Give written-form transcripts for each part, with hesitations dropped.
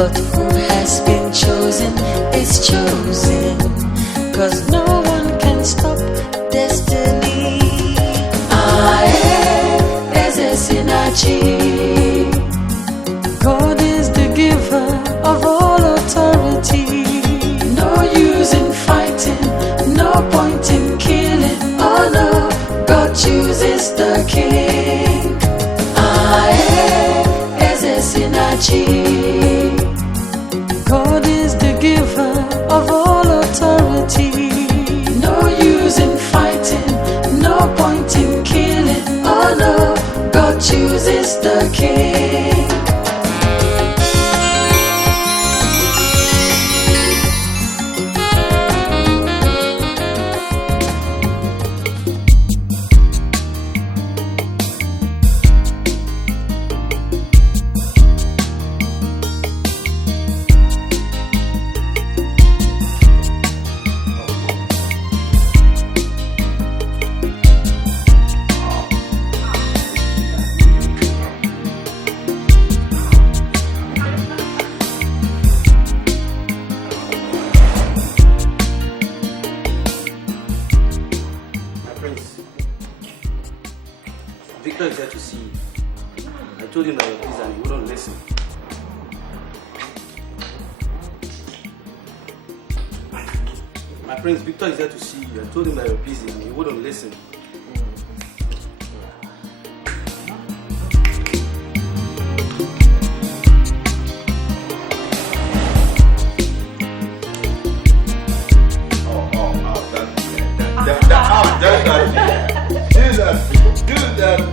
But who has been chosen is chosen, 'cause no one can stop destiny. God is the giver of all authority. No use in fighting, no point in killing. Oh no, God chooses the king. God is the giver of all authority. No use in fighting, no point in killing. Oh no, God chooses the king. Victor is there to see you. I told him that you're busy and he wouldn't listen. My prince, Victor is there to see you. I told him that you're busy and he wouldn't listen.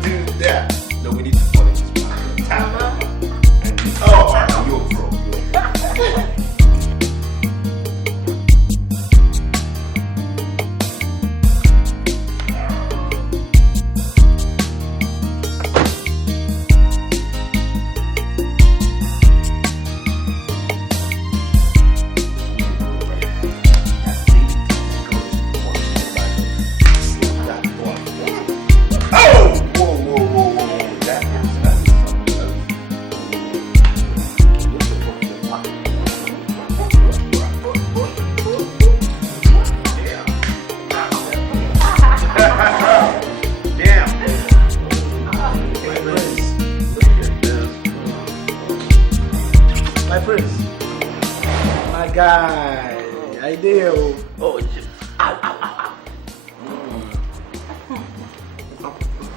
Do that. No, we need to follow this plan. You're broke.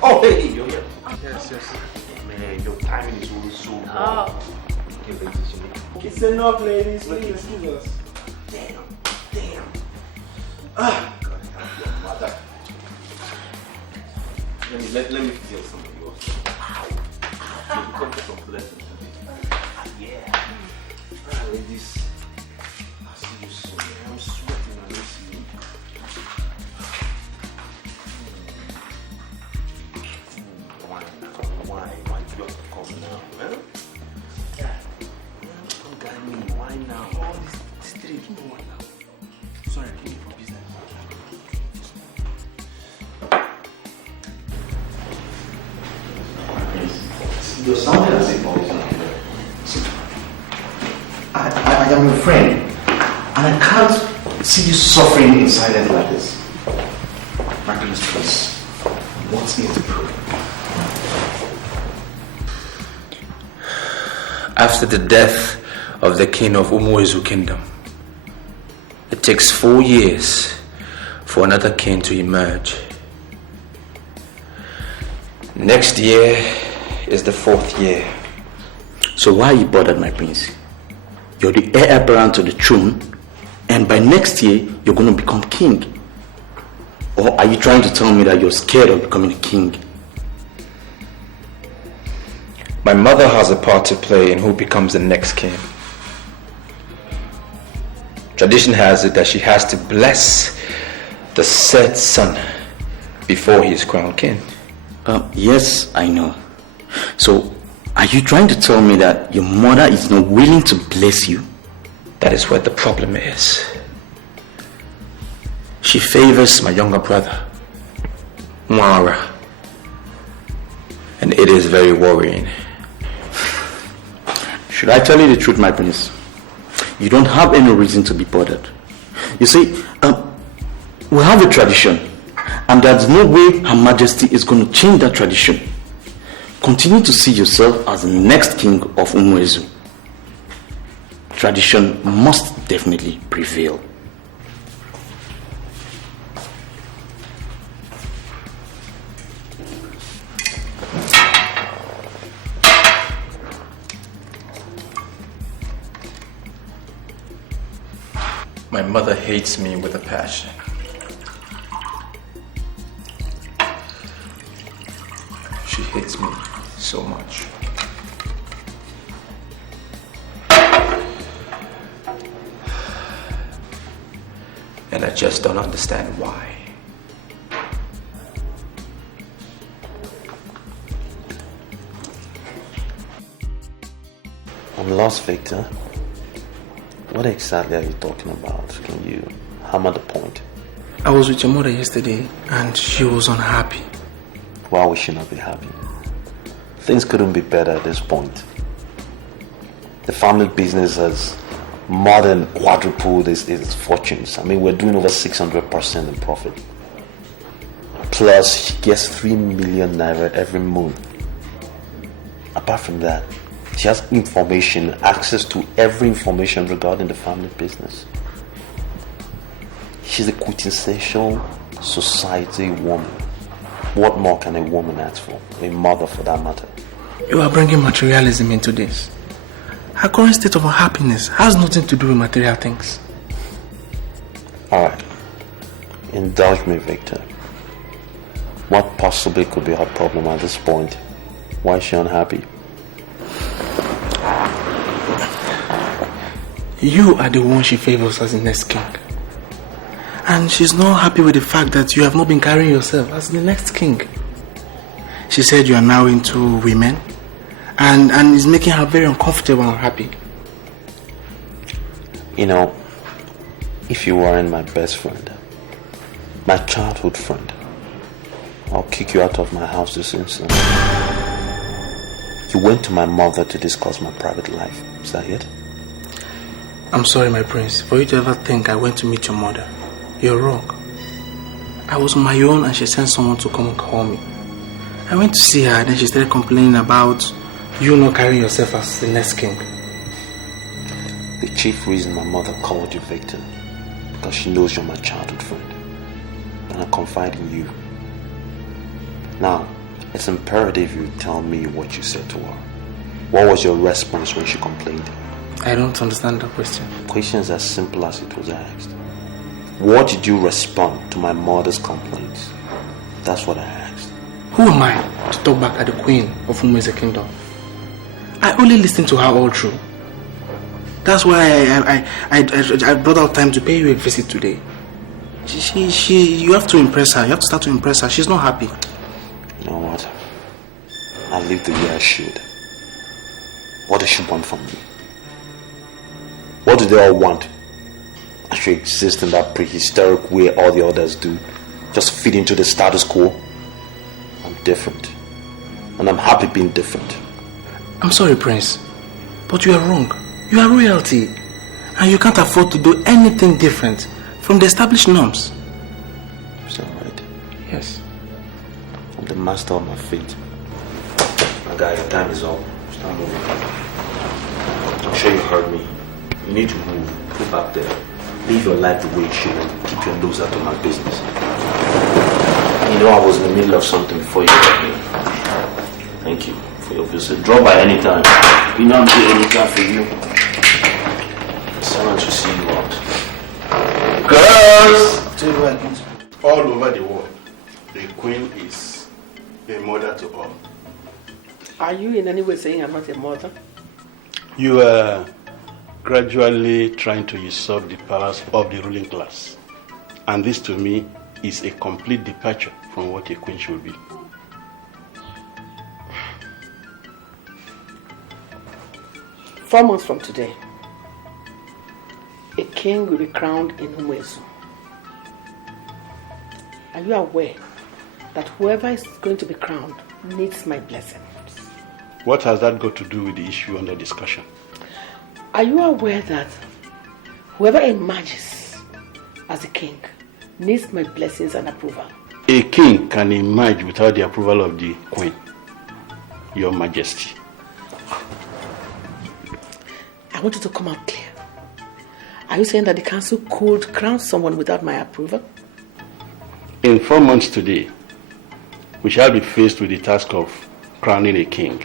Oh, hey, you're here. Yes. Man, your timing is always so wrong. It's enough, ladies. Please excuse us. Damn. God, your mother. Let me feel some of yours. You come for some blessings. Yeah. Ladies, I'll see you soon. I'm sweating and missing you. Why do you have to come now, man? Come guide me. Why now? All this drink, give me one now. Sorry, I came here for business. You're sounding as if I am your friend, and I can't see you suffering in silence like this. Magnus, please, what's here to prove? After the death of the king of Umuezu kingdom, it takes 4 years for another king to emerge. Next year is the 4th year. So why are you bothered, my prince? You're the heir apparent to the throne, and by next year, you're going to become king. Or are you trying to tell me that you're scared of becoming a king? My mother has a part to play in who becomes the next king. Tradition has it that she has to bless the said son before he is crowned king. Yes, I know. So, are you trying to tell me that your mother is not willing to bless you? That is where the problem is. She favors my younger brother, Nworah, and it is very worrying. Should I tell you the truth, my prince? You don't have any reason to be bothered. You see, we have a tradition, and there's no way Her Majesty is going to change that tradition. Continue to see yourself as the next king of Umuezu. Tradition must definitely prevail. My mother hates me with a passion. She hates me so much. And I just don't understand why. I'm lost, Victor. What exactly are you talking about? Can you hammer the point? I was with your mother yesterday and she was unhappy. Why would she not be happy? Things couldn't be better at this point. The family business has more than quadrupled its fortunes. I mean, we're doing over 600% in profit. Plus, she gets 3 million naira every month. Apart from that, she has information, access to every information regarding the family business. She's a quintessential society woman. What more can a woman ask for? A mother, for that matter. You are bringing materialism into this. Her current state of unhappiness has nothing to do with material things. Alright. Indulge me, Victor. What possibly could be her problem at this point? Why is she unhappy? You are the one she favors as the next king. And she's not happy with the fact that you have not been carrying yourself as the next king. She said you are now into women and it's making her very uncomfortable and unhappy. You know, if you weren't my best friend, my childhood friend, I'll kick you out of my house this instant. You went to my mother to discuss my private life. Is that it? I'm sorry, my prince, for you to ever think I went to meet your mother. You're wrong. I was on my own and she sent someone to come and call me. I went to see her and then she started complaining about you not carrying yourself as the next king. The chief reason my mother called you, Victor, because she knows you're my childhood friend. And I confide in you. Now, it's imperative you tell me what you said to her. What was your response when she complained? I don't understand that question. The question is as simple as it was asked. What did you respond to my mother's complaints? That's what I asked. Who am I to talk back at the queen of Umuezu kingdom? I only listened to her all through. That's why I brought out time to pay you a visit today. You have to impress her. You have to start to impress her. She's not happy. You know what? I'll leave the way I should. What does she want from me? What do they all want? I should exist in that prehistoric way all the others do. Just fit into the status quo. I'm different. And I'm happy being different. I'm sorry, Prince. But you are wrong. You are royalty. And you can't afford to do anything different from the established norms. Is that right? Yes. I'm the master of my fate. My guy, your time is up. Start moving. I'm sure you heard me. You need to move. Go back there. Live your life the way it should and keep your nose out of my business. You know I was in the middle of something before you got here. Thank you for your visit. Drop by anytime. You know I'm here anytime for you. Someone to see you out. Girls! All over the world, the queen is a mother to all. Are you in any way saying I'm not a mother? You are gradually trying to usurp the powers of the ruling class. And this to me is a complete departure from what a queen should be. Four months from today, a king will be crowned in Umuezu. Are you aware that whoever is going to be crowned needs my blessing? What has that got to do with the issue under discussion? Are you aware that whoever emerges as a king needs my blessings and approval? A king can emerge without the approval of the queen, Your Majesty. I want you to come out clear. Are you saying that the council could crown someone without my approval? In 4 months today, we shall be faced with the task of crowning a king.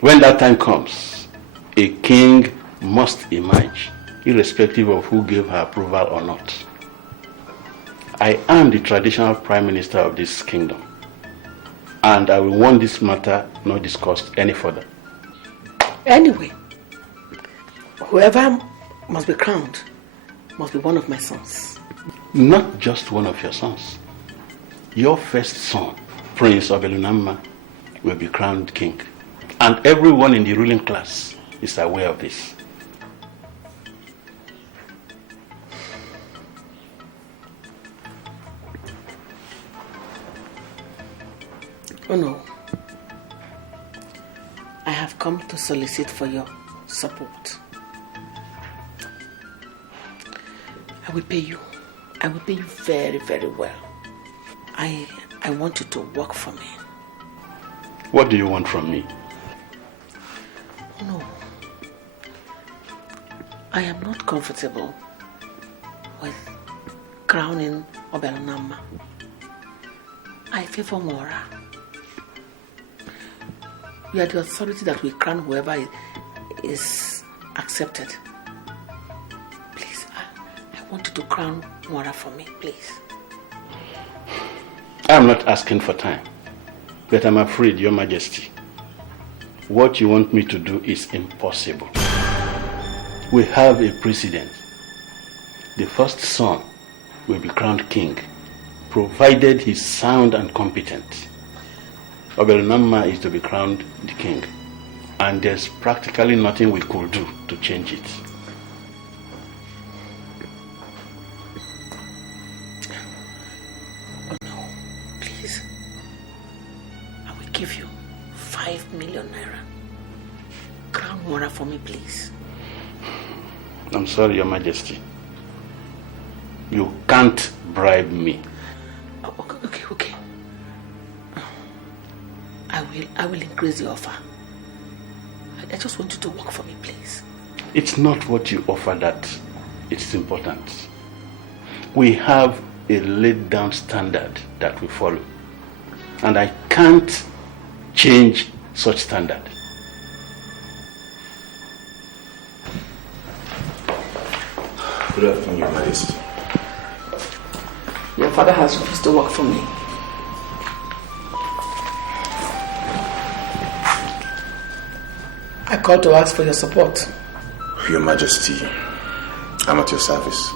When that time comes, a king must emerge, irrespective of who gave her approval or not. I am the traditional prime minister of this kingdom, and I will want this matter not discussed any further. Anyway, whoever must be crowned must be one of my sons. Not just one of your sons. Your first son, Prince Obialunamma, will be crowned king. And everyone in the ruling class is aware of this. Oh no. I have come to solicit for your support. I will pay you. I will pay you very, very well. I want you to work for me. What do you want from me? No. I am not comfortable with crowning Obialunamma. I favor Nworah. You are the authority that will crown whoever is accepted. Please, I want you to crown Nworah for me, please. I'm not asking for time, but I'm afraid, Your Majesty, what you want me to do is impossible. We have a precedent. The first son will be crowned king, provided he's sound and competent. Obialunamma is to be crowned the king, and there's practically nothing we could do to change it. Oh no, please. I will give you 5 million naira. Crown Nworah for me, please. I'm sorry, Your Majesty. You can't bribe me. Okay. I will increase the offer. I just want you to work for me, please. It's not what you offer that it's important. We have a laid down standard that we follow, and I can't change such standard. Good afternoon, Your Majesty. Your father has refused to work for me. I called to ask for your support. Your Majesty, I'm at your service.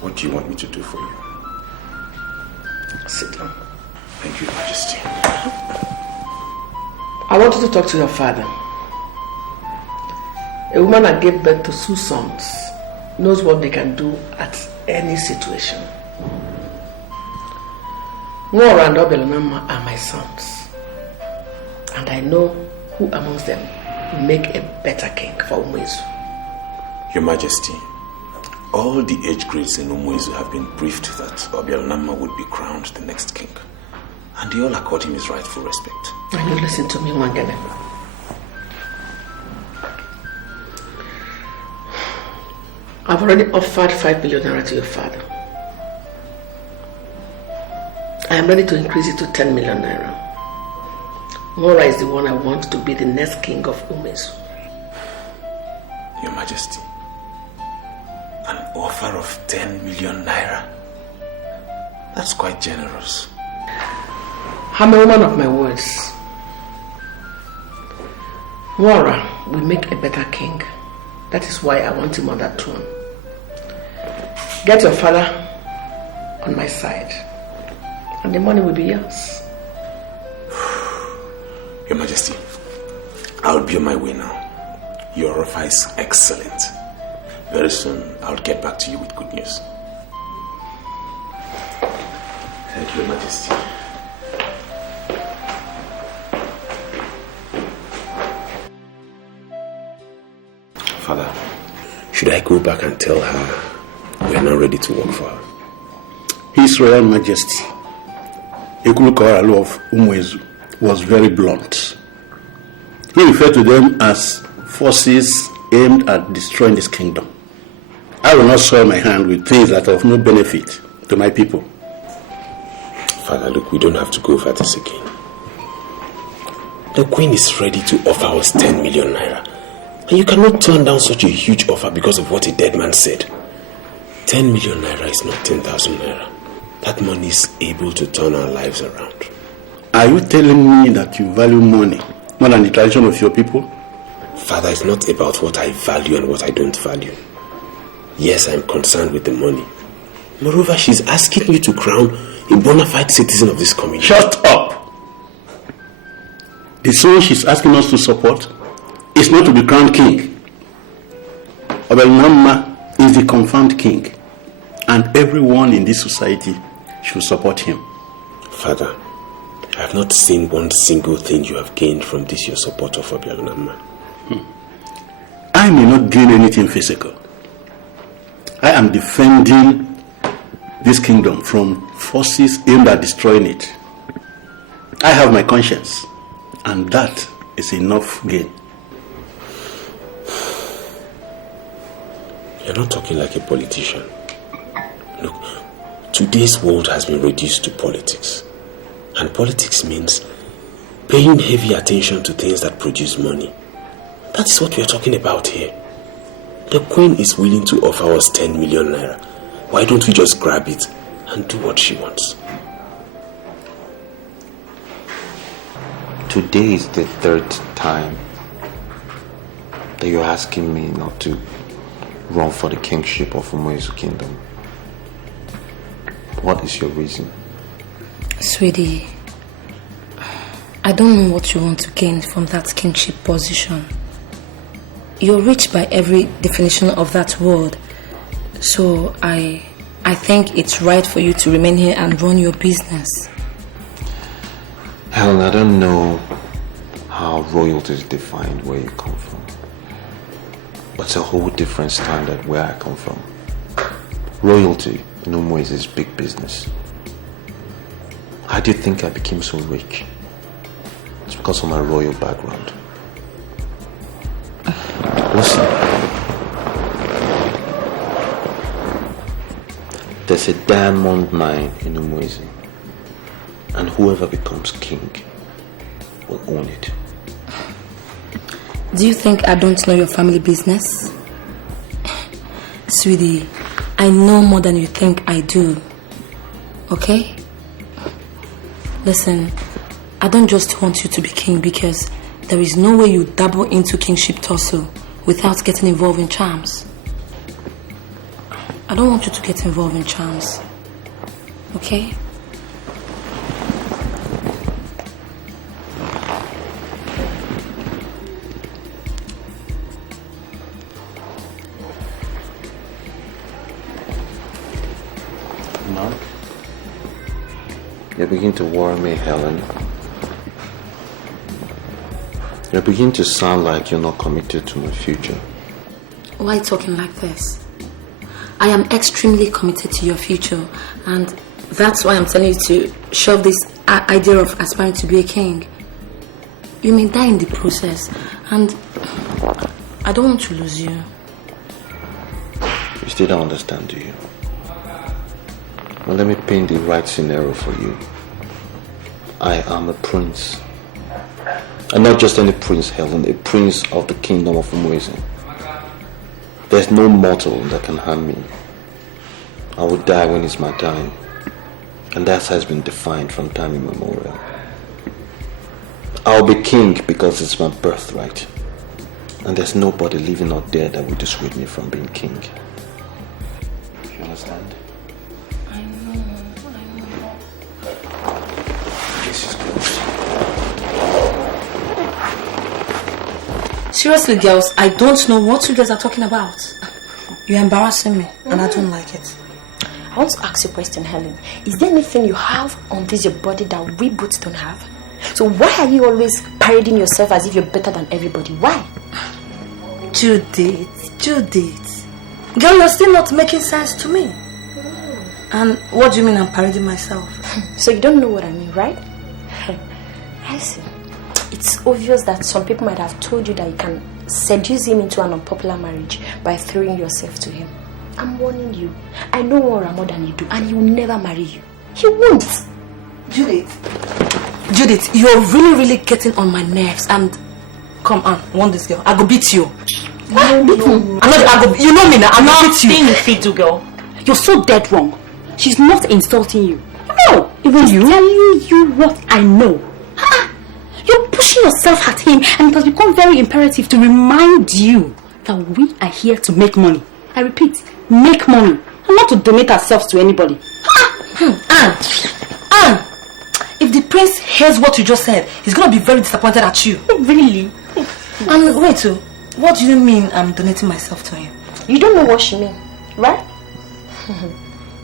What do you want me to do for you? Sit down. Thank you, Your Majesty. I want you to talk to your father. A woman that gave birth to 2 sons knows what they can do at any situation. Nworah and Obialunamma are my sons, and I know who amongst them will make a better king for Umuezu. Your Majesty, all the age grades in Umuezu have been briefed that Obialunamma would be crowned the next king, and they all accord him his rightful respect. And you listen to me, Wangene. I've already offered 5 billion naira to your father. I am ready to increase it to 10 million naira. Nworah is the one I want to be the next king of Umuezu. Your Majesty, an offer of 10 million naira? That's quite generous. I'm a woman of my words. Nworah will make a better king. That is why I want him on that throne. Get your father on my side, and the money will be yours. Your Majesty, I'll be on my way now. Your offer is excellent. Very soon, I'll get back to you with good news. Thank you, Your Majesty. Father, should I go back and tell her we are not ready to work for her? His Royal Majesty, Ekulukawalu of Umwezu, was very blunt. He referred to them as forces aimed at destroying this kingdom. I will not soil my hand with things that are of no benefit to my people. Father, look, we don't have to go over this again. The Queen is ready to offer us 10 million naira. And you cannot turn down such a huge offer because of what a dead man said. 10 million naira is not 10,000 naira. That money is able to turn our lives around. Are you telling me that you value money more than the tradition of your people? Father, it's not about what I value and what I don't value. Yes, I'm concerned with the money. Moreover, she's asking you to crown a bona fide citizen of this community. Shut up! The soul she's asking us to support is not to be crowned king. Obialunamma is the confirmed king, and everyone in this society should support him. Father, I have not seen one single thing you have gained from this your support of Obialunamma. I may not gain anything physical. I am defending this kingdom from forces aimed at destroying it. I have my conscience, and that is enough gain. You're not talking like a politician. Look, today's world has been reduced to politics. And politics means paying heavy attention to things that produce money. That is what we are talking about here. The Queen is willing to offer us 10 million naira. Why don't we just grab it and do what she wants? Today is the third time that you're asking me not to run for the kingship of Umwezu Kingdom. What is your reason? Sweetie, I don't know what you want to gain from that kingship position. You're rich by every definition of that word. So I think it's right for you to remain here and run your business. Helen, I don't know how royalty is defined where you come from. But it's a whole different standard where I come from. Royalty in Umwezu is big business. How do you think I became so rich? It's because of my royal background. Listen. There's a diamond mine in Umwezu, and whoever becomes king will own it. Do you think I don't know your family business? Sweetie, I know more than you think I do. Okay? Listen, I don't just want you to be king because there is no way you dabble into kingship tussle without getting involved in charms. I don't want you to get involved in charms. Okay? Mark, you begin to worry me, Helen. You begin to sound like you're not committed to my future. Why are you talking like this? I am extremely committed to your future, and that's why I'm telling you to shove this idea of aspiring to be a king. You may die in the process, and I don't want to lose you. You still don't understand, do you? Well, let me paint the right scenario for you. I am a prince. And not just any prince, Helen, a prince of the kingdom of Umwezu. There's no mortal that can harm me. I will die when it's my time. And that has been defined from time immemorial. I'll be king because it's my birthright. And there's nobody living or dead that will dissuade me from being king. You understand? I know. This is good. Seriously, girls, I don't know what you guys are talking about. You're embarrassing me, and I don't like it. I want to ask you a question, Helen. Is there anything you have on this your body that we both don't have? So why are you always parading yourself as if you're better than everybody? Why? Do Judith. Girl, you're still not making sense to me. And what do you mean I'm parading myself? So you don't know what I mean, right? I see. It's obvious that some people might have told you that you can seduce him into an unpopular marriage by throwing yourself to him. I'm warning you. I know Nworah more than you do, and he will never marry you. He won't. Judith, you're really getting on my nerves. And come on, want this girl? I go beat you. No. You know me now. I'm not beat you. Nothing you fit do, girl. You're so dead wrong. She's not insulting you. No, even you. Telling you what I know. You're pushing yourself at him, and it has become very imperative to remind you that we are here to make money. I repeat, make money, and not to donate ourselves to anybody. Anne, if the prince hears what you just said, he's gonna be very disappointed at you. Really? And wait, what do you mean I'm donating myself to him? You don't know what she means, right?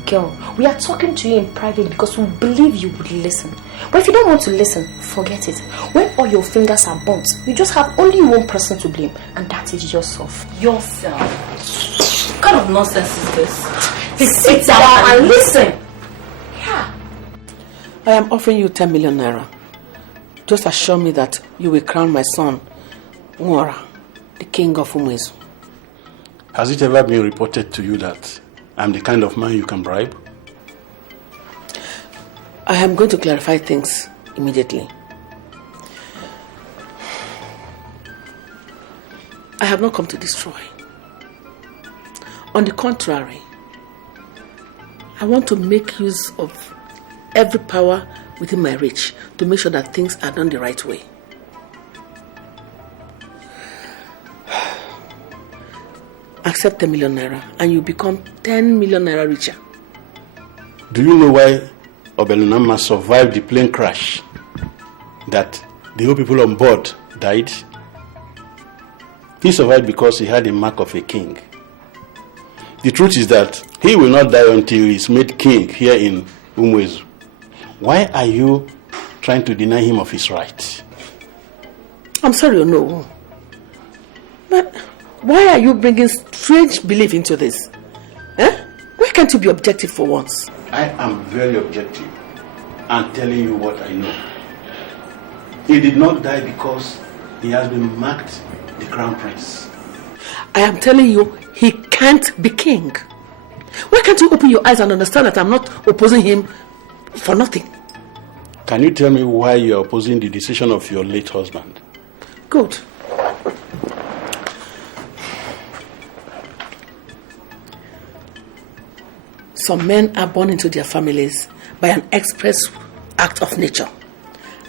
Girl, we are talking to you in private because we believe you would listen. But if you don't want to listen, forget it. When all your fingers are burnt, you just have only one person to blame, and that is yourself. What kind of nonsense is this? Sit down and listen. I am offering you 10 million naira. Just assure me that you will crown my son, Nworah, the king of Umuezu. Has it ever been reported to you that I'm the kind of man you can bribe? I am going to clarify things immediately. I have not come to destroy. On the contrary, I want to make use of every power within my reach to make sure that things are done the right way. Accept 10 million naira and you become 10 million naira richer. Do you know why Obialunamma survived the plane crash? That the whole people on board died? He survived because he had the mark of a king. The truth is that he will not die until he is made king here in Umuezu. Why are you trying to deny him of his rights? I'm sorry, no. But why are you bringing strange belief into this? Why can't you be objective for once? I am very objective and telling you what I know. He did not die because he has been marked the crown prince. I am telling you, he can't be king. Why can't you open your eyes and understand that I'm not opposing him for nothing? Can you tell me why you are opposing the decision of your late husband? Good. Some men are born into their families by an express act of nature.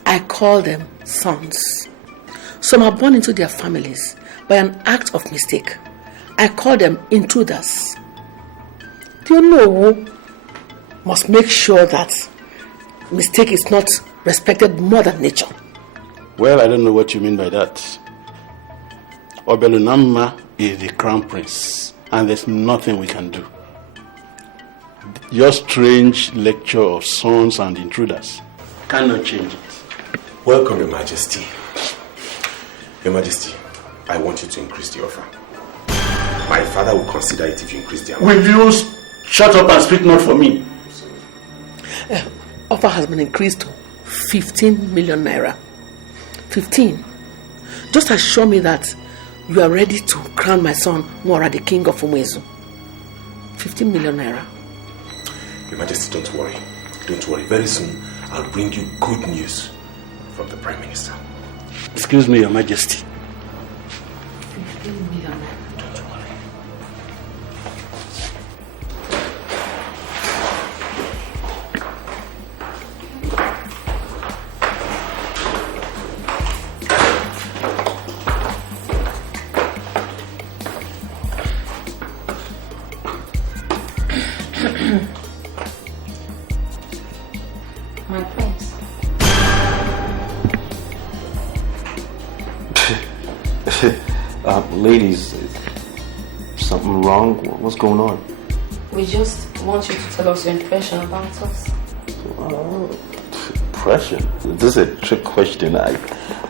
I call them sons. Some are born into their families by an act of mistake. I call them intruders. Do you know who must make sure that mistake is not respected more than nature? Well, I don't know what you mean by that. Obialunamma is the crown prince, and there's nothing we can do. Your strange lecture of sons and intruders cannot change it. Welcome, Your Majesty. Your Majesty, I want you to increase the offer. My father will consider it if you increase the amount. Will you shut up and speak not for me? Offer has been increased to 15 million naira. 15. Just assure me that you are ready to crown my son Nworah, the king of Umuezu. 15 million naira. Your Majesty, don't worry. Don't worry. Very soon, I'll bring you good news from the Prime Minister. Excuse me, Your Majesty. 15 million naira. Don't worry. My prince. Ladies, is something wrong? What's going on? We just want you to tell us your impression about us. Impression? This is a trick question. I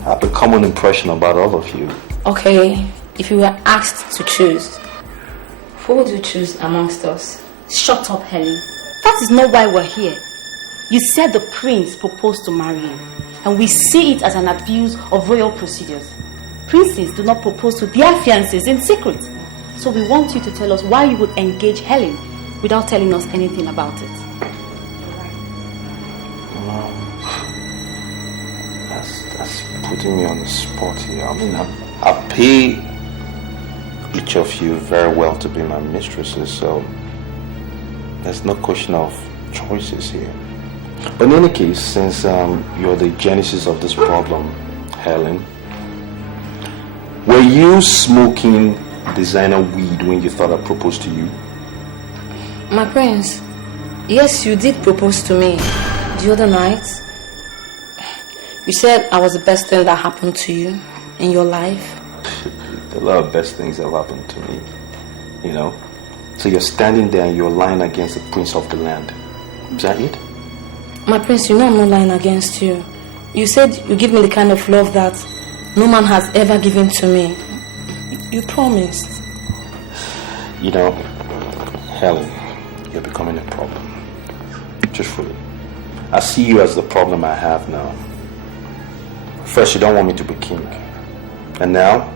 have a common impression about all of you. Okay, if you were asked to choose, who would you choose amongst us? Shut up, Helen. That is not why we're here. You said the prince proposed to marry you, and we see it as an abuse of royal procedures. Princes do not propose to their fiancés in secret. So we want you to tell us why you would engage Helen without telling us anything about it. That's putting me on the spot here. I mean, I pay each of you very well to be my mistresses, so there's no question of choices here. But in any case, since you're the genesis of this problem, Helen, were you smoking designer weed when you thought I proposed to you? My prince, yes, you did propose to me the other night. You said I was the best thing that happened to you in your life. A lot of best things have happened to me, you know. So you're standing there and you're lying against the prince of the land. Is that it? My prince, you know I'm not lying against you. You said you give me the kind of love that no man has ever given to me. You promised. You know, Helen, you're becoming a problem. Truthfully. I see you as the problem I have now. First, you don't want me to be king. And now,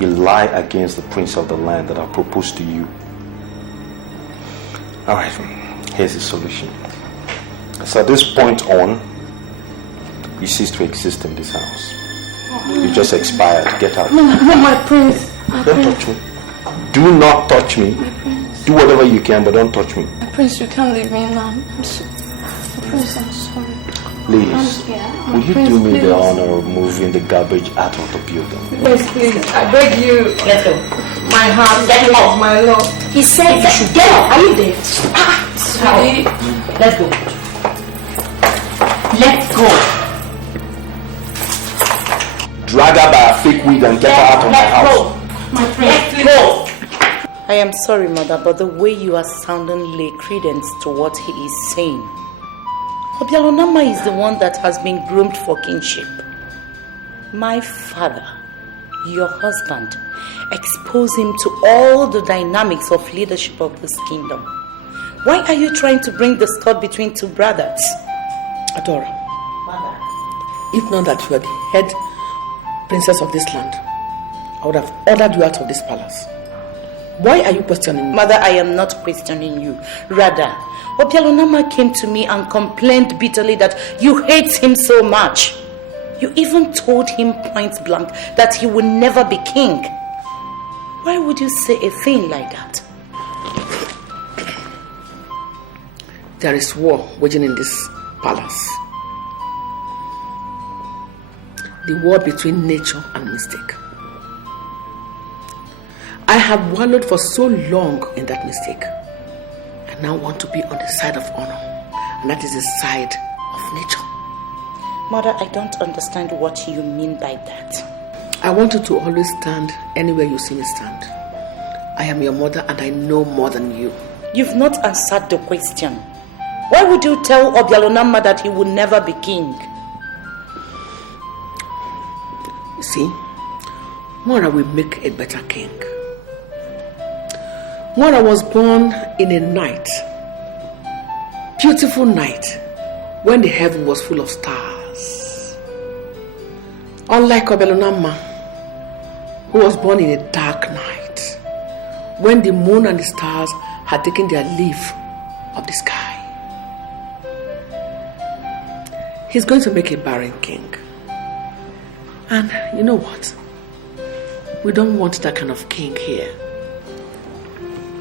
you lie against the prince of the land that I proposed to you. Alright, here's the solution. So at this point on, you cease to exist in this house. You just expired. Get out. No, my prince. Don't touch me. Do not touch me. Do whatever you can, but don't touch me. My prince, you can't leave me now. Prince, I'm sorry. Please, will you do me the honor of moving the garbage out of the building? Please, I beg you. Let's go. My heart, that is my love. He said you should get up. Are you there? Sweetie. Let's go. Let's go. Drag her by a fake weed and get her out of my house. My friend, go. I am sorry, mother, but the way you are sounding lay credence to what he is saying. Obialunamma is the one that has been groomed for kingship. My father, your husband, exposed him to all the dynamics of leadership of this kingdom. Why are you trying to bring the scut between two brothers? Adora, mother, if not that you are the head princess of this land, I would have ordered you out of this palace. Why are you questioning me? Mother, I am not questioning you. Rather, Obialunamma came to me and complained bitterly that you hate him so much. You even told him point blank that he would never be king. Why would you say a thing like that? There is war waging in this palace. The war between nature and mistake. I have wallowed for so long in that mistake. I now want to be on the side of honor, and that is the side of nature. Mother, I don't understand what you mean by that. I want you to always stand anywhere you see me stand. I am your mother and I know more than you. You've not answered the question. Why would you tell Obialunamma that he would never be king? You see, Nworah will make a better king. Nworah was born in a night, beautiful night, when the heaven was full of stars. Unlike Obialunamma, who was born in a dark night, when the moon and the stars had taken their leave of the sky. He's going to make a barren king. And you know what? We don't want that kind of king here.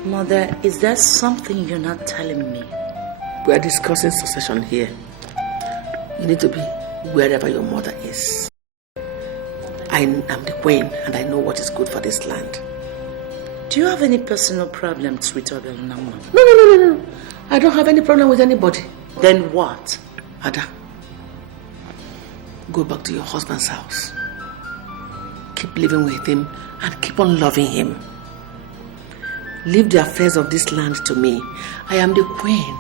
Mother, is there something you're not telling me? We are discussing succession here. You need to be wherever your mother is. I am the queen and I know what is good for this land. Do you have any personal problems with Obialunamma? No. I don't have any problem with anybody. Then what? Ada, go back to your husband's house. Keep living with him and keep on loving him. Leave the affairs of this land to me. I am the queen.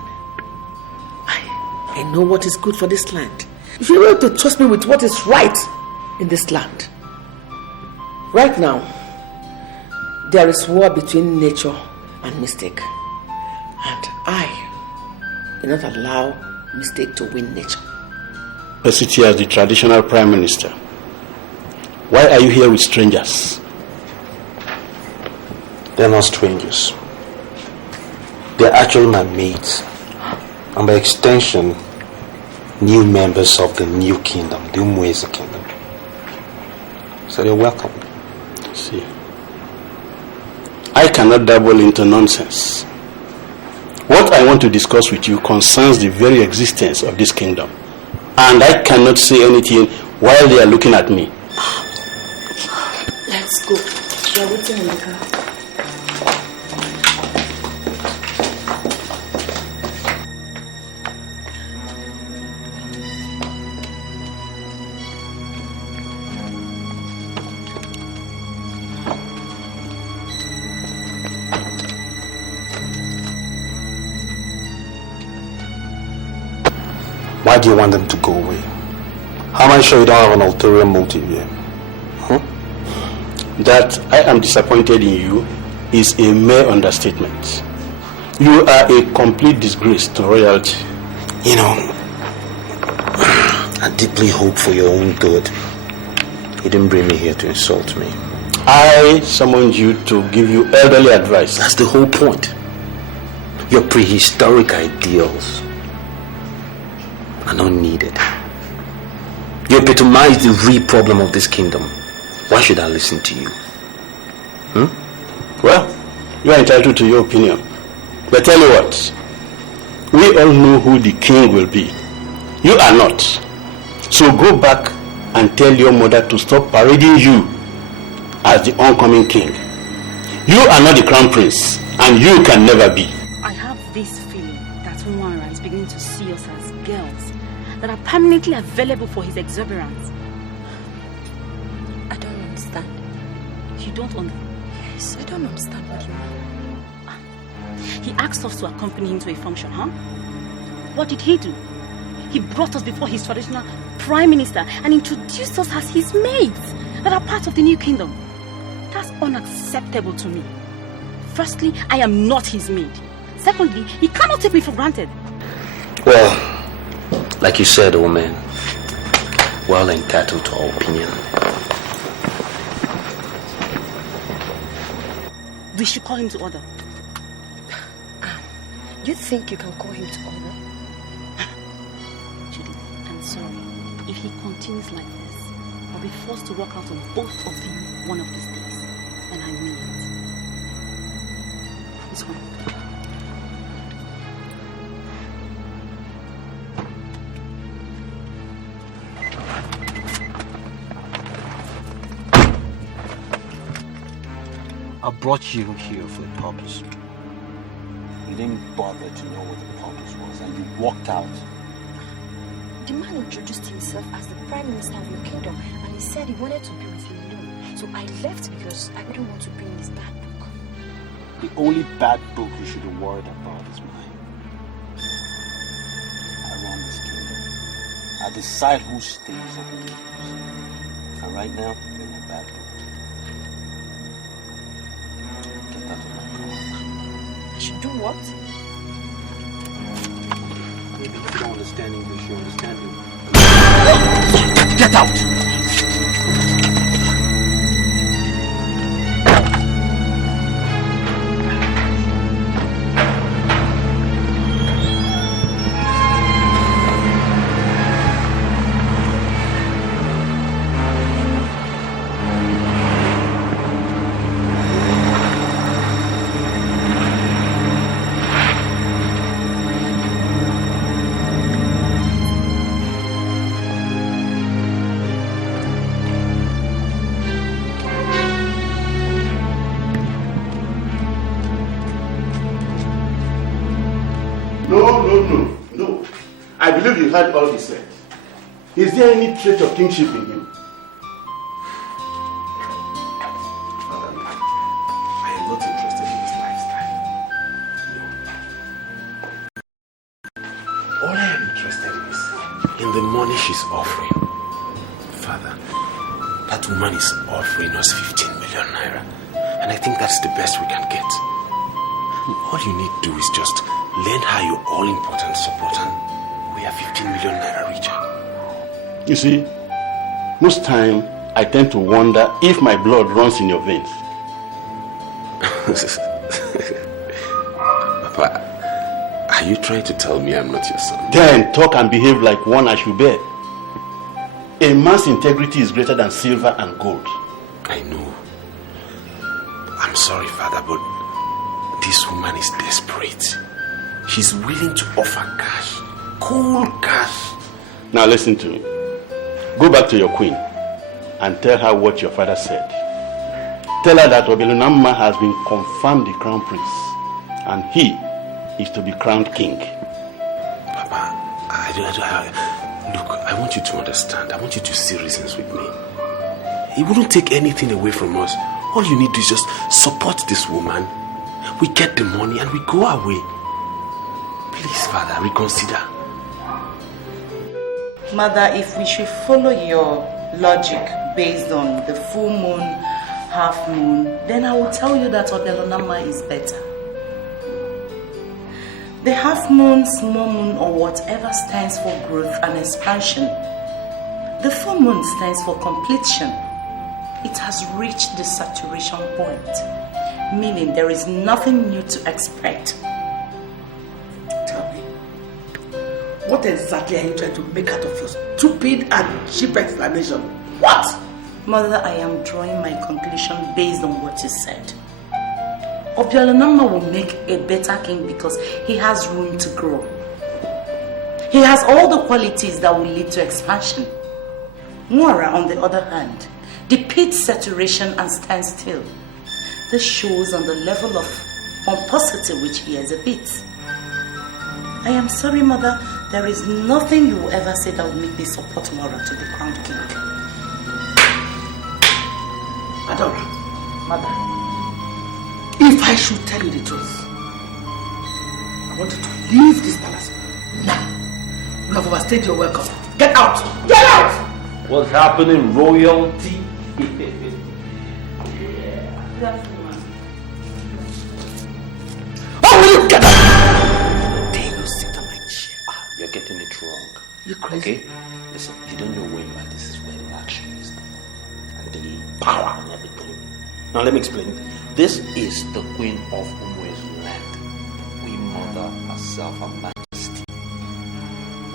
I know what is good for this land. If you're able to trust me with what is right in this land, right now, There is war between nature and mistake. And I will not allow mistake to win nature. Pesiti, as the traditional prime minister, why are you here with strangers? They're not strangers. They're actually my mates. And by extension, new members of the new kingdom, the Umweze kingdom. So they're welcome. See, I cannot dabble into nonsense. What I want to discuss with you concerns the very existence of this kingdom. And I cannot say anything while they are looking at me. Let's go. We are waiting in the car. Why do you want them to go away? How am I sure you don't have an ulterior motive here? That I am disappointed in you is a mere understatement. You are a complete disgrace to royalty. You know, I deeply hope for your own good. You didn't bring me here to insult me. I summoned you to give you elderly advice. That's the whole point. Your prehistoric ideals are not needed. You epitomize the real problem of this kingdom. Why should I listen to you? Well, you are entitled to your opinion. But tell you what, we all know who the king will be. You are not. So go back and tell your mother to stop parading you as the oncoming king. You are not the crown prince, and you can never be. I have this feeling that Nworah is beginning to see us as girls that are permanently available for his exuberance. I don't understand. You don't understand? Yes, I don't understand what you mean. He asked us to accompany him to a function, huh? What did he do? He brought us before his traditional prime minister and introduced us as his maids that are part of the new kingdom. That's unacceptable to me. Firstly, I am not his maid. Secondly, he cannot take me for granted. Well, like you said, old man, well entitled to our opinion. We should call him to order. You think you can call him to order? Judy, I'm sorry. If he continues like this, I'll be forced to walk out on both of you one of these days. And I mean it. This one. I brought you here for a purpose. You didn't bother to know what the purpose was, and you walked out. The man introduced himself as the prime minister of your kingdom, and he said he wanted to be with you alone. So I left because I wouldn't want to bring his bad book. The only bad book you should have worried about is mine. I run this kingdom. I decide who stays and who leaves. And right now, you're my bad book. Get out of my car. I should do what? Maybe if you don't understand English, you understand me. Get out! No. I believe you heard all he said. Is there any trait of kingship in him? I am not interested in this lifestyle. All I am interested in is in the money she's offering. Father, that woman is offering us 15 million naira. And I think that's the best we can get. All you need to do is just lend her your all-important support and we are 15 million naira richer. You see, most time I tend to wonder if my blood runs in your veins. Papa, are you trying to tell me I'm not your son? Then talk and behave like one I should bear. A man's integrity is greater than silver and gold. I know. I'm sorry, Father, but this woman is desperate. She's willing to offer cash. Cool cash. Now listen to me. Go back to your queen and tell her what your father said. Tell her that Obialunamma has been confirmed the crown prince and he is to be crowned king. Papa, look, I want you to understand. I want you to see reasons with me. It wouldn't take anything away from us. All you need to do is just support this woman. We get the money and we go away. Please, Father, reconsider. Mother, if we should follow your logic based on the full moon, half moon, then I will tell you that Obialunamma is better. The half moon, small moon, or whatever stands for growth and expansion. The full moon stands for completion. It has reached the saturation point, meaning there is nothing new to expect. Tell me, what exactly are you trying to make out of your stupid and cheap explanation? What? Mother, I am drawing my conclusion based on what you said. Obialunamma will make a better king because he has room to grow. He has all the qualities that will lead to expansion. Nworah, on the other hand, depicts saturation and standstill. This shows on the level of pomposity which he exhibits. I am sorry, Mother, there is nothing you will ever say that will make me support Nworah to be crowned king. Adora, Mother, if I should tell you the truth, I want you to leave this palace now. You have overstayed your welcome. Get out! Get out! What's happening, royalty? Oh, will you get out? There you sit on my chair. You're getting it wrong. You crazy? Okay? Listen, you don't know when, but this is where the action is. And the power and everything. Now let me explain. This is the queen of Umue's land. We mother herself her majesty.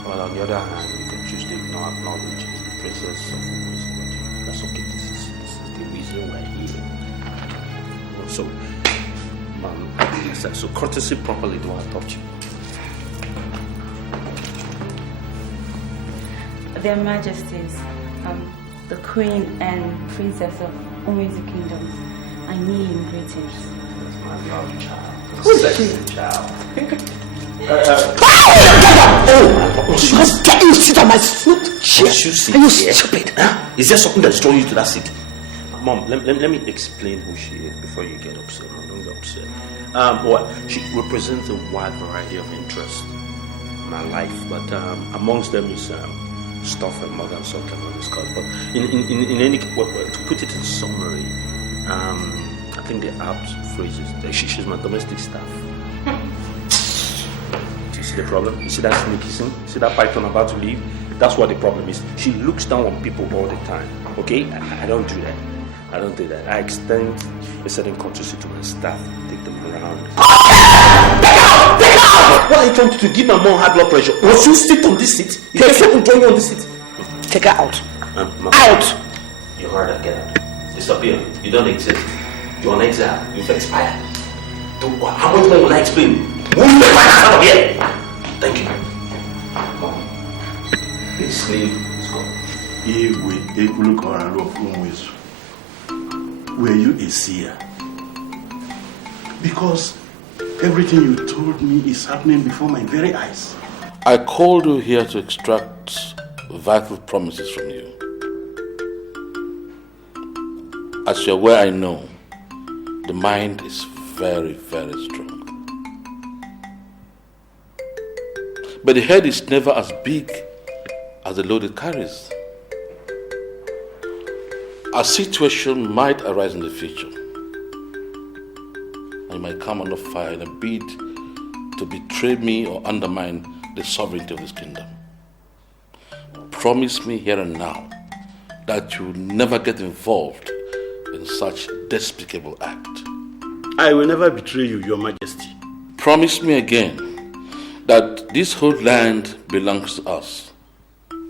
Well, on the other hand, you can choose to ignore acknowledge she's the princess of Umue's land. That's okay. This is the reason we're here. So courtesy properly do I talk to you? Their Majesties, the Queen and Princess of Umue's Kingdom, I need greetings. That's my love child. Who's Sexy she? child. How dare you sit on my foot? Are you stupid? Huh? Is there something that's drawing you to that seat? Mom, let me explain who she is before you get upset. No, don't get upset. She represents a wide variety of interests in my life, but amongst them is stuff and mother and son cannot discuss. But in any to put it in summary, I think the apt phrase is that she's my domestic staff. Do you see the problem? You see that sneaky thing? You see that python about to leave? That's what the problem is. She looks down on people all the time. Okay? I don't do that. I don't do that. I extend a certain courtesy to my staff, take them around. Take out! What are you trying to do? Give my mom high blood pressure. Once you sit on this seat, you can someone join you on this seat. Take her out. Out! You heard her, get out. Disappear. You don't exist. You're on exile. You've expired. How much more will I explain? Move the finance out of here! Thank you. Mom. Please leave. Let's go. Were you a seer? Because everything you told me is happening before my very eyes. I called you here to extract vital promises from you. As you're aware, I know the mind is very, very strong. But the head is never as big as the load it carries. A situation might arise in the future he might come under fire in a bid to betray me or undermine the sovereignty of this kingdom. Promise me here and now that you will never get involved in such despicable act. I will never betray you, Your Majesty. Promise me again that this whole land belongs to us.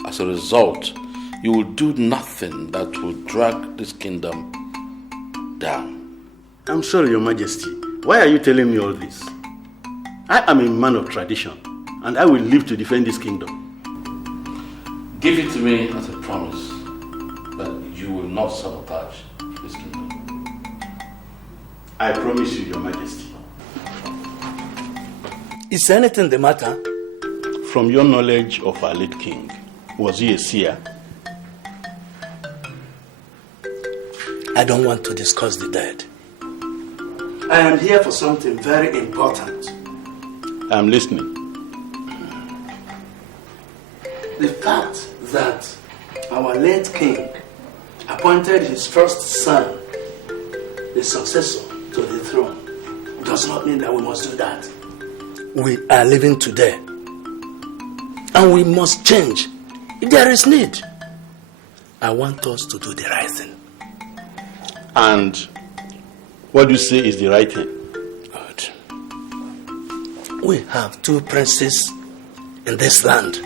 As a result, you will do nothing that will drag this kingdom down. I'm sorry, Your Majesty. Why are you telling me all this? I am a man of tradition, and I will live to defend this kingdom. Give it to me as a promise that you will not sabotage this kingdom. I promise you, Your Majesty. Is anything the matter? From your knowledge of our late king, was he a seer? I don't want to discuss the dead. I am here for something very important. I'm listening. The fact that our late king appointed his first son the successor to the throne does not mean that we must do that. We are living today, and we must change if there is need. I want us to do the right thing. And what do you say is the right thing? Good. We have two princes in this land.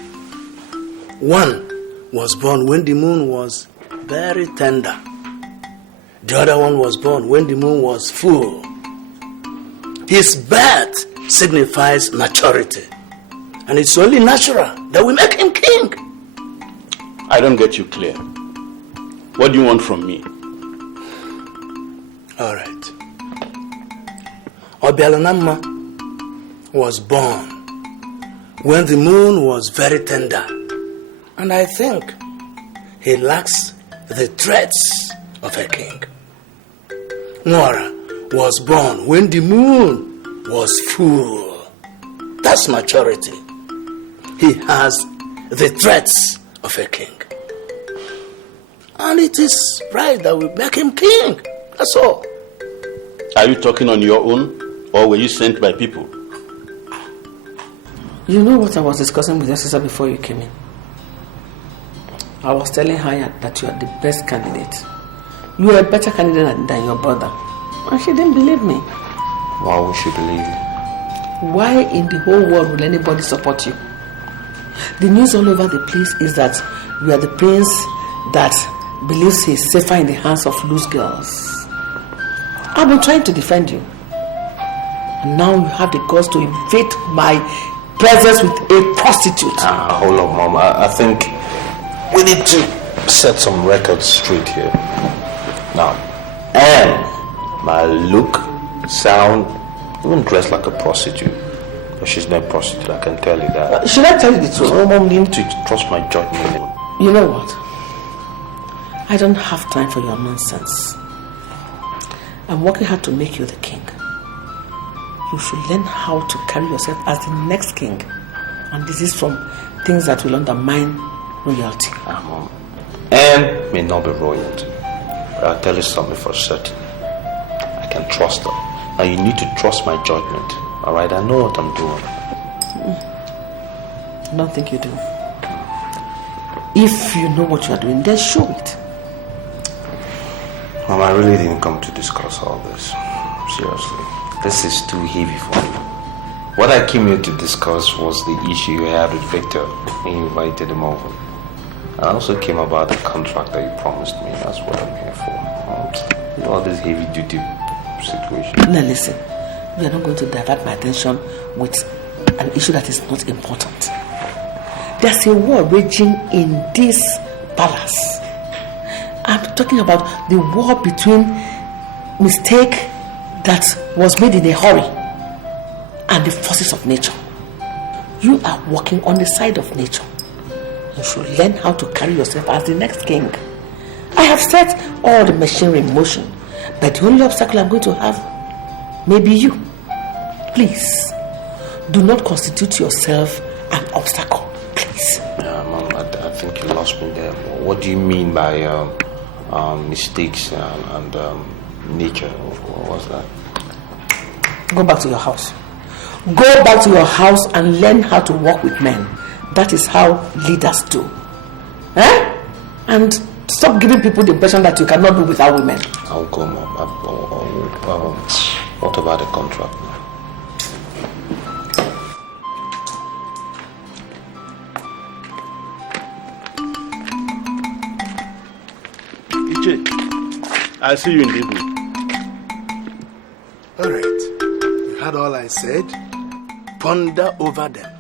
One was born when the moon was very tender. The other one was born when the moon was full. His birth signifies maturity, and it's only natural that we make him king. I don't get you clear. What do you want from me? All right. Obialunamma was born when the moon was very tender, and I think he lacks the traits of a king. Nworah was born when the moon was full. That's maturity. He has the traits of a king. And it is right that we make him king. That's all. Are you talking on your own, or were you sent by people? You know what I was discussing with your sister before you came in? I was telling her that you are the best candidate. You are a better candidate than your brother. And she didn't believe me. Why would she believe you? Why in the whole world will anybody support you? The news all over the place is that you are the prince that believes he is safer in the hands of loose girls. I've been trying to defend you. And now you have the guts to invade my presence with a prostitute. Hold on, Mom. I think we need to set some records straight here. Now, and my look, sound, even dress like a prostitute. But she's not a prostitute, I can tell you that. Should I tell you the truth? No, Mom, you need to trust my judgment. You know what? I don't have time for your nonsense. I'm working hard to make you the king. You should learn how to carry yourself as the next king. And this is from things that will undermine royalty. Mom. And may not be royalty. But I'll tell you something for certain. I can trust her. Now you need to trust my judgment. Alright, I know what I'm doing. I don't think you do. If you know what you are doing, then show it. Mom, I really didn't come to discuss all this. Seriously. This is too heavy for me. What I came here to discuss was the issue you had with Victor when you invited him over. I also came about the contract that you promised me. That's what I'm here for. You know, all this heavy-duty situation. Now listen, you are not going to divert my attention with an issue that is not important. There's a war raging in this palace. I'm talking about the war between mistake that was made in a hurry and the forces of nature. You are working on the side of nature. You should learn how to carry yourself as the next king. I have set all the machinery in motion, but the only obstacle I'm going to have may be you. Please, do not constitute yourself an obstacle. Please. Mom, I think you lost me there. What do you mean by mistakes and nature? What was that? Go back to your house. Go back to your house and learn how to work with men. That is how leaders do. Eh? And stop giving people the impression that you cannot do without women. I'll go, Mom. What about the contract now? Iyke, I'll see you in the evening. All right. You heard all I said. Ponder over them.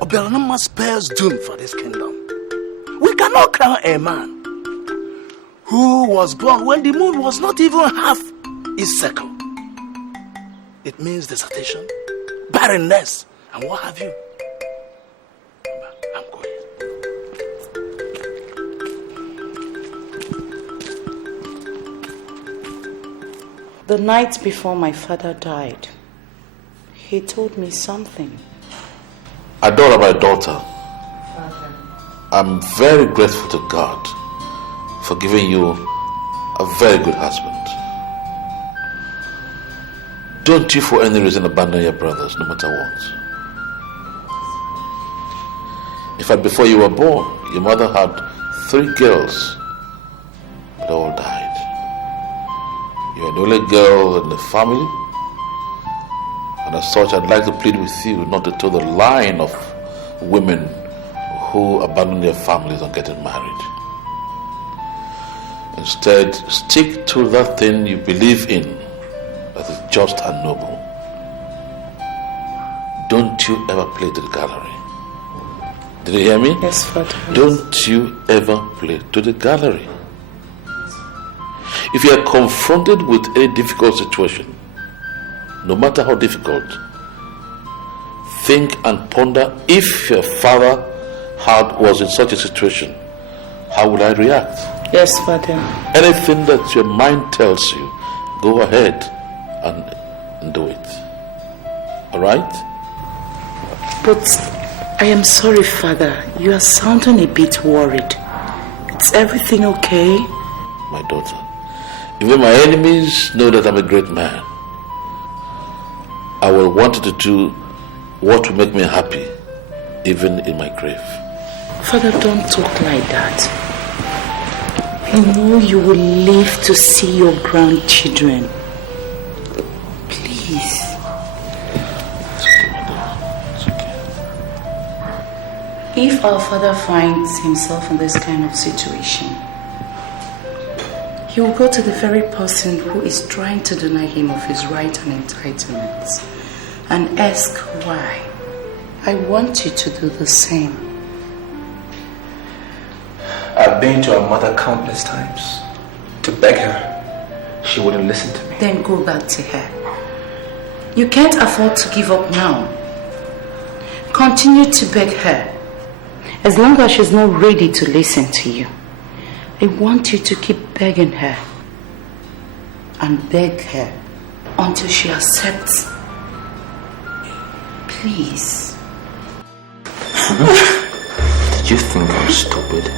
Obialunamma spells doom for this kingdom. We cannot crown a man who was born when the moon was not even half its circle. It means desertation, barrenness, and what have you. I'm going. The night before my father died, he told me something. Adora, my daughter, I'm very grateful to God for giving you a very good husband. Don't you for any reason abandon your brothers, no matter what. In fact, before you were born, your mother had 3 girls, but they all died. You are the only girl in the family, and as such, I'd like to plead with you not to toe the line of women who abandon their families and getting married. Instead, stick to that thing you believe in that is just and noble. Don't you ever play to the gallery. Did you hear me? Yes, Father. Don't you ever play to the gallery. If you are confronted with a difficult situation, no matter how difficult, think and ponder, if your father was in such a situation, how would I react? Yes, Father. Anything that your mind tells you, go ahead and do it. Alright? But I am sorry, Father. You are sounding a bit worried. Is everything okay? My daughter, even my enemies know that I'm a great man. I will want to do what will make me happy, even in my grave. Father, don't talk like that. I know you will live to see your grandchildren. Please. It's okay. If our father finds himself in this kind of situation, he will go to the very person who is trying to deny him of his right and entitlements and ask why. I want you to do the same. I've been to her mother countless times to beg her. She wouldn't listen to me. Then go back to her. You can't afford to give up now. Continue to beg her. As long as she's not ready to listen to you, I want you to keep begging her and beg her until she accepts. Please. Did you think I'm stupid?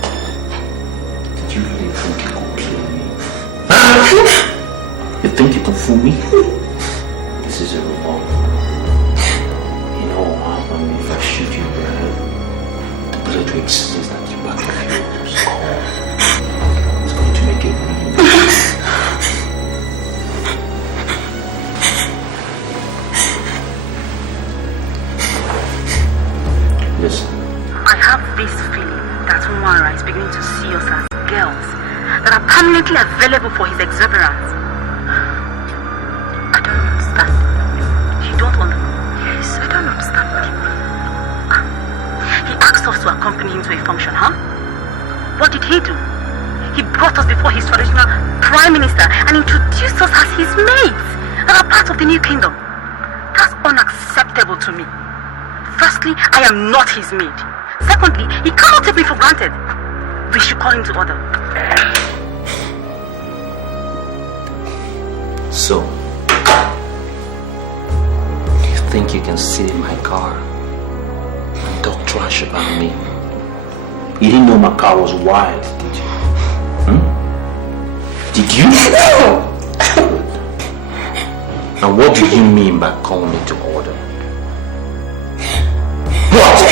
Did you really think you could play me? You think you can fool me? This is a revolver. You know what will happen if I shoot you in the head? The bullet will exist at the back of your skull. It's going to make it really Listen. I have this feeling that Nworah is beginning to see us as girls that are permanently available for his exuberance. I don't understand. You don't understand? Yes, I don't understand. He asked us to accompany him to a function, huh? What did he do? He brought us before his traditional prime minister and introduced us as his mates that are part of the new kingdom. That's unacceptable to me. Firstly, I am not his maid. Secondly, he cannot take me for granted. We should call him to order. So, you think you can sit in my car and talk trash about me? You didn't know my car was wild, did you? Did you? And what do you mean by calling me to order? What?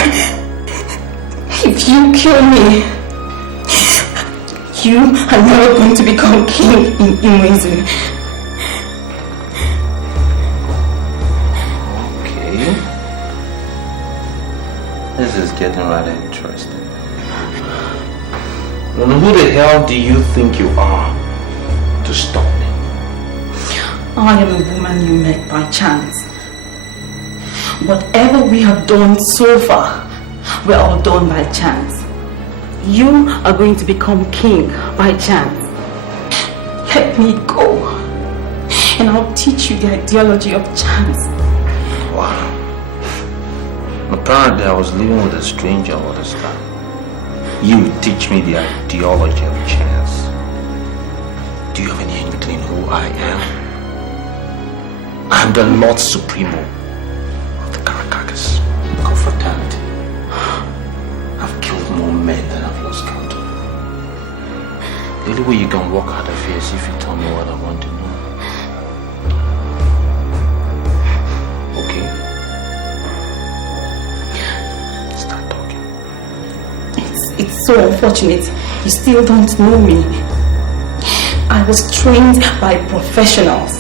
If you kill me, you are never going to become king in Nworah. Okay. This is getting rather interesting. And who the hell do you think you are to stop me? I am a woman you met by chance. Whatever we have done so far, we're all done by chance. You are going to become king by chance. Let me go, and I'll teach you the ideology of chance. Wow. Apparently I was living with a stranger all this time. You teach me the ideology of chance. Do you have any inkling who I am? I'm the Lord Supremo of the Caracas Confraternity. I've killed more men than I've lost count. The only way you can walk out of here is if you tell me what I want to know. Okay? Start talking. It's so unfortunate you still don't know me. I was trained by professionals.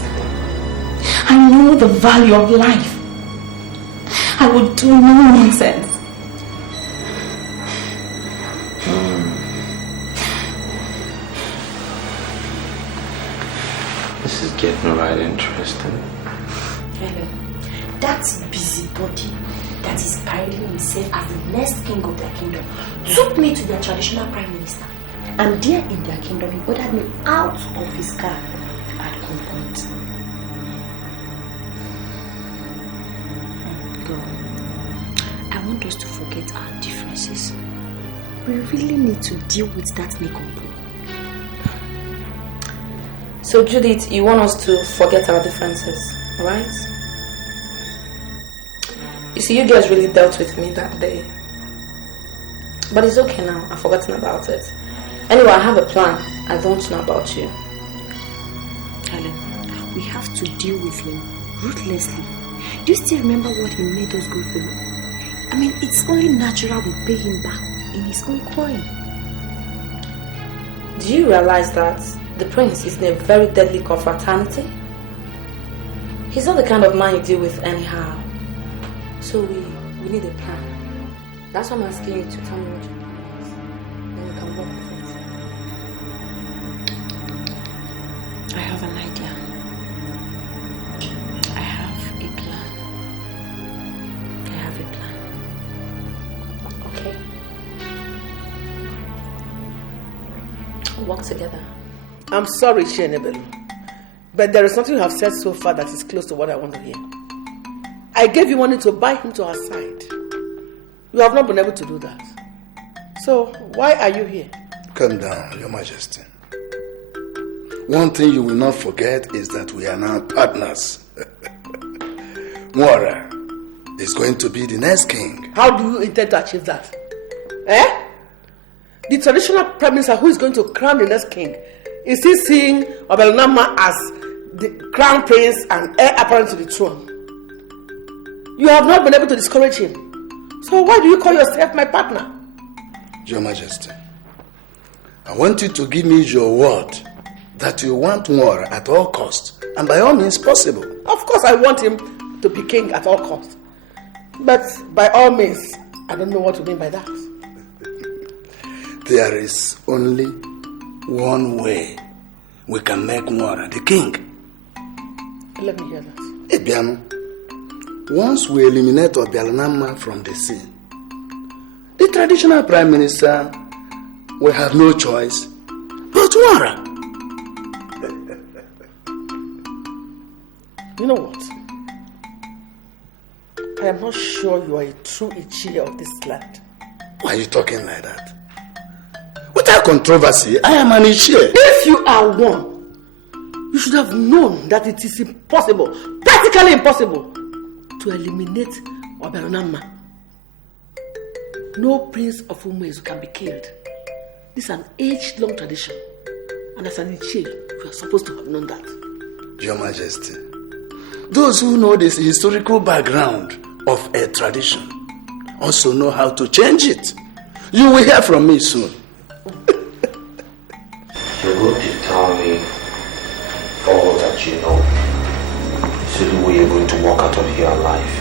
I know the value of life. I would do no nonsense. This is getting right interesting. Hello. That busybody that is parading himself as the next king of their kingdom took me to their traditional prime minister. And there in their kingdom, he ordered me out of his car at gunpoint. Girl, I want us to forget our differences. We really need to deal with that Nikombo. So Judith, you want us to forget our differences, right? You see, you guys really dealt with me that day. But it's okay now, I've forgotten about it. Anyway, I have a plan. I don't know about you. Helen, we have to deal with him ruthlessly. Do you still remember what he made us go through? I mean, it's only natural we pay him back in his own coin. Do you realize that the prince is in a very deadly confraternity? He's not the kind of man you deal with anyhow. So we need a plan. That's why I'm asking you to tell me what your plan is. Then we can work with it. I have an idea. I have a plan. Okay. We'll work together. I'm sorry, Chenebelu, but there is nothing you have said so far that is close to what I want to hear. I gave you money to buy him to our side. You have not been able to do that. So, why are you here? Calm down, Your Majesty. One thing you will not forget is that we are now partners. Nworah is going to be the next king. How do you intend to achieve that? The traditional prime minister who is going to crown the next king, is he seeing Obialunamma as the crown prince and heir apparent to the throne? You have not been able to discourage him. So why do you call yourself my partner? Your Majesty, I want you to give me your word that you want Nworah at all costs, and by all means possible. Of course I want him to be king at all costs. But by all means, I don't know what you mean by that. There is only one way we can make Nworah the king. Let me hear that. Ebiano, once we eliminate Obialunamma from the scene, the traditional prime minister will have no choice but Nworah. You know what? I am not sure you are a true Iyke of this land. Why are you talking like that? Without controversy, I am an Iyke. If you are one, you should have known that it is impossible, practically impossible, to eliminate Obialunamma. No prince of Nworah can be killed. This is an age-long tradition. And as an Iyke, you are supposed to have known that. Your Majesty, Those who know this historical background of a tradition also know how to change it. You will hear from me soon. You're going to tell me all that you know. So the way you're going to walk out of here alive.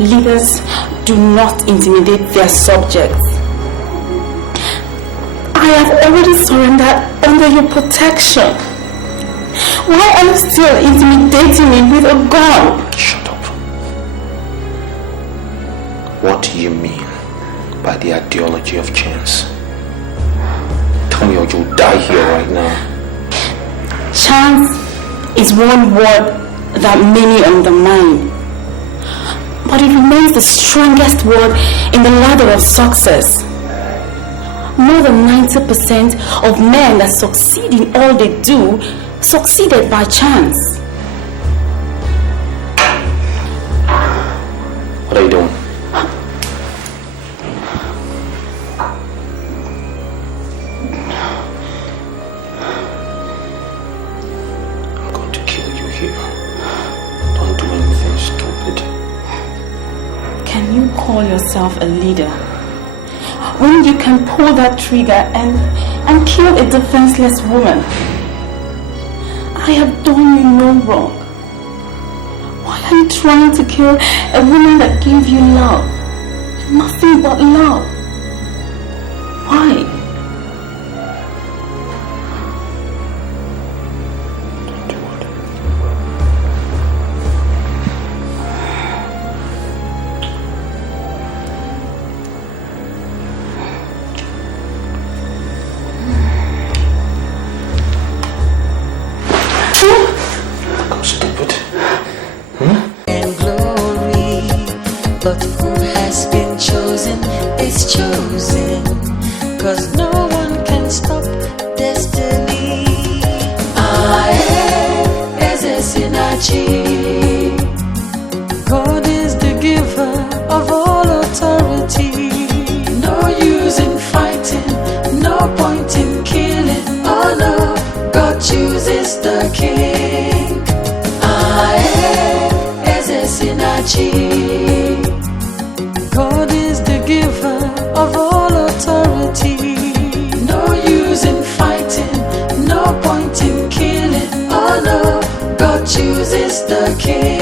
Leaders do not intimidate their subjects. I have already surrendered under your protection. Why are you still intimidating me with a gun? Shut up. What do you mean by the ideology of chance? Tell me or you'll die here right now. Chance is one word that many undermine. But it remains the strongest word in the ladder of success. More than 90% of men that succeed in all they do succeeded by chance. What are you doing? I'm going to kill you here. Don't do anything stupid. Can you call yourself a leader when you can pull that trigger and kill a defenseless woman? I have done you no wrong. Why are you trying to kill a woman that gave you love? Nothing but love. Why? But who has been chosen is chosen, 'cause no one can stop destiny. God is the giver of all authority. No use in fighting, no point in killing. Oh no, God chooses the king. God is the giver of all authority. No use in fighting, no point in killing. Oh no, God chooses the king.